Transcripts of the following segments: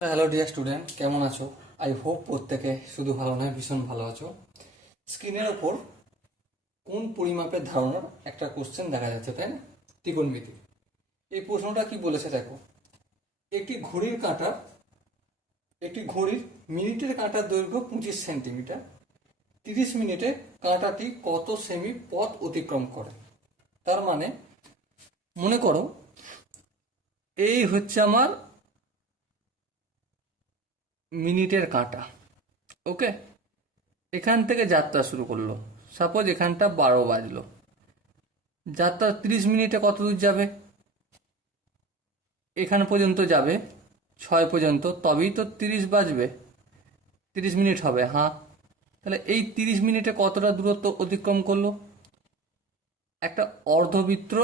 Hello dear student, কেমন আছো? I hope প্রত্যেকে শুধু ভালো নয়, ভীষণ ভালো আছো। স্ক্রিনের ওপর কোন পরিমাপের ধারণার একটা কোশ্চেন দেখা যাচ্ছে, তাই না? ত্রিকোণমিতি। এই প্রশ্নটা কি বলেছে দেখো। একটি ঘড়ির কাঁটা, একটি ঘড়ির মিনিটের কাঁটার দৈর্ঘ্য 25 সেন্টিমিটার। 30 মিনিটে কাঁটাটি কত সেমি পথ অতিক্রম করে? তার মানে মনে করো এই হচ্ছে আমার মিনিটের কাঁটা। ওকে, এখান থেকে যাত্রা শুরু করলো। সাপোজ এখানটা 12 বাজলো। যাত্রা 30 মিনিটে কত দূর যাবে? এখান পর্যন্ত যাবে 6 পর্যন্ত, তবেই তো 30 বাজবে, 30 মিনিট হবে। হ্যাঁ, তাহলে এই 30 মিনিটে কতটা দূরত্ব অতিক্রম করলো? একটা অর্ধবৃত্তর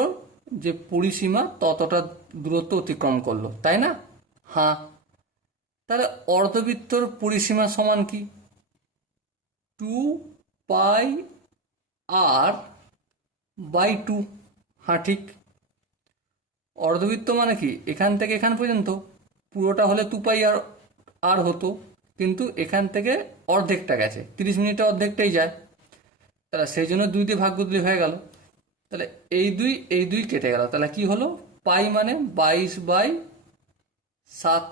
যে পরিসীমা ততটা দূরত্ব অতিক্রম করলো, তাই না? হ্যাঁ, তাহলে অর্ধবৃত্তর পরিসীমা সমান কি? 2πr/2। হ্যাঁ ঠিক। অর্ধবৃত্ত মানে কি? এখান থেকে এখান পর্যন্ত পুরোটা হলে 2πr আর হতো, কিন্তু এখান থেকে অর্ধেকটা গেছে, 30 মিনিটে অর্ধেকটাই যায়। তাহলে সেই জন্য 2 দিয়ে ভাগ দিলে হয়ে গেল। তাহলে এই দুই কেটে গেল। তাহলে কি হলো? পাই মানে 22/7।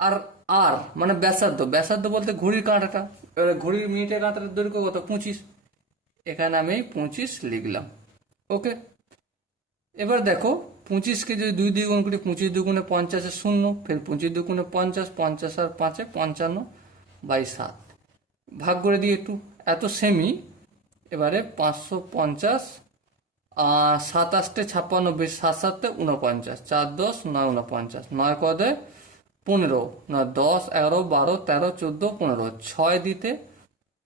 আর আর মানে ব্যাসার্ধ। ব্যাসার্ধ বলতে ঘড়ির কাঁটাটা। এবারে ঘড়ির মিনিটের কাঁটাটার দৈর্ঘ্য কত? 25। এখানে আমি 25 লিখলাম। ওকে, এবার দেখো 25কে যদি 2 দিয়ে গুণ করি, 25 2 × 50 শূন্য, ফের 25 2 × 50, 50 আর 5 55/7। ভাগ করে দিই একটু, এত সেমি। এবারে 550, 7 8 56, 7 7 49, 4 10 9 49, 9 কদে 15, 9 10 11 12 13 14 15, 6 দিতে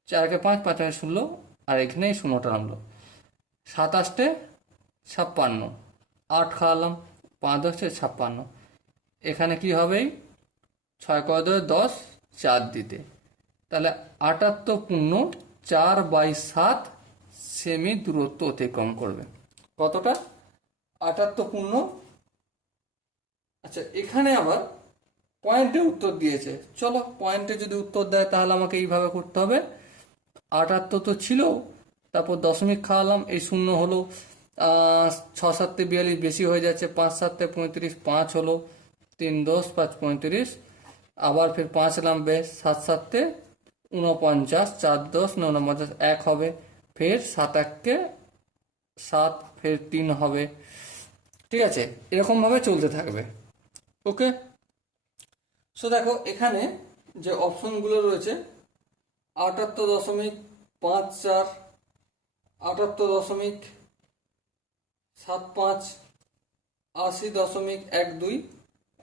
4 5 5 16, আর এখানে শূন্যটা নামলো। 7 8 56, 8 খাওয়ালাম, 5 10 56। এখানে কি হবে? 6 কদে 10, 4 দিতে, তাহলে 78.4/7 সেমি দূরত্ব অতিক্রম করবে। কতটা? 78 আচ্ছা, এখানে আবার পয়েন্টে উত্তর দিয়েছে। চলো, পয়েন্টে যদি উত্তর দেয় তাহলে আমাকে এইভাবে করতে হবে। 78 তো ছিল, তারপর দশমিক খাওয়ালাম, এই শূন্য হলো। 6 7 42 বেশি হয়ে যাচ্ছে, 5 7 35, 5 হলো, 3 10 5 35, আবার ফের 5 এলাম, বেশ 7 7 49, 4 10 49, 1 হবে, ফের 7 1 7, ফের 3 হবে। ঠিক আছে, এরকম ভাবে চলতে থাকবে। ওকে, সো দেখো এখানে যে অপশনগুলো রয়েছে, 78.54, 78.75, 80.12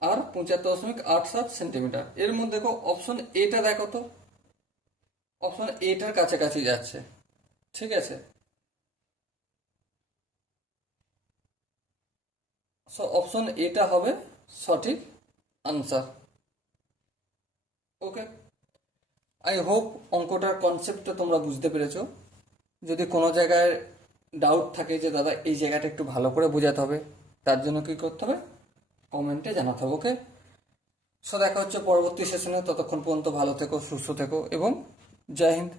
আর 75.87 সেন্টিমিটার। এর মধ্যে দেখো অপশন এটা, দেখো তো অপশন এটার কাছাকাছি যাচ্ছে। ঠিক আছে, সো অপশন এটা হবে সঠিক আনসার। ওকে, আই হোপ অঙ্কটার কনসেপ্টটা তোমরা বুঝতে পেরেছো। যদি কোনো জায়গায় ডাউট থাকে যে দাদা এই জায়গাটা একটু ভালো করে বোঝাতে হবে, তার জন্য কি করতে হবে? কমেন্টে জানাতে হবে। ওকে, সো দেখা হচ্ছে পরবর্তী সেশনে। ততক্ষণ পর্যন্ত ভালো থেকো, সুস্থ থেকো এবং জয় হিন্দ।